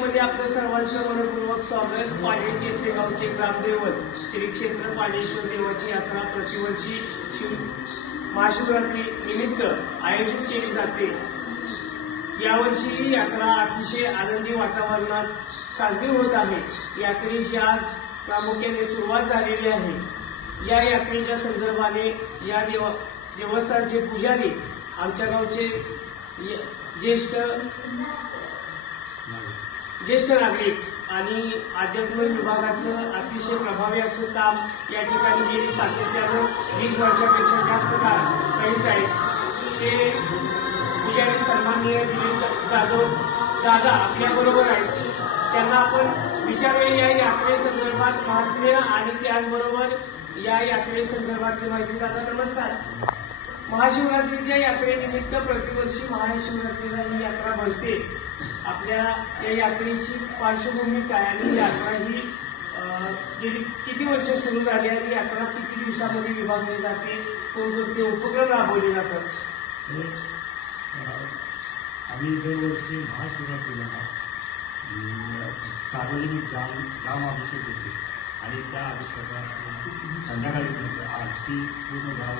मध्ये आपलं सर्वांचं मनपूर्वक स्वागत. पाडे केसरे ग्रामदैवत श्री क्षेत्र पाडेश्वर देवाची यात्रा प्रतिवर्षी शिव महाशिवरात्री निमित्त आयोजित केली जाते. यावर्षी ही यात्रा अतिशय आनंदी वातावरणात साजरी होत आहे. यात्रेची आज प्रामुख्याने सुरुवात झालेली आहे. या यात्रेच्या संदर्भाने या देव देवस्थानचे पुजारी आमच्या गावचे य- ज्येष्ठ ज्येष्ठ नागरिक आणि अध्यात्म विभागाचं अतिशय प्रभावी असं काम या ठिकाणी गेली सातत्यानं वीस वर्षापेक्षा जास्त काळ करीत आहे. ते पुजारी सन्माननीय दिलीप जाधव दादा आपल्याबरोबर आहेत. त्यांना आपण विचारूया या यात्रेसंदर्भात महात्म्य आणि त्याचबरोबर या यात्रेसंदर्भातली माहिती दादा नमस्कार. महाशिवरात्रीच्या यात्रेनिमित्त प्रतिवर्षी महाशिवरात्रीला ही यात्रा भरते. आपल्या या यात्रेची पार्श्वभूमी काय आणि यात्रा ही गेली किती वर्ष सुरू झाली आणि यात्रा किती दिवसामध्ये विभागली जाते? कोणकोणते उपक्रम राबवले जातात? आम्ही दरवर्षी महाशिवरात्रीला सार्वजनिक ग्राम ग्रामाभिषेक होते. आणि त्या अभिषेकात संध्याकाळी आरती पूर्ण गाव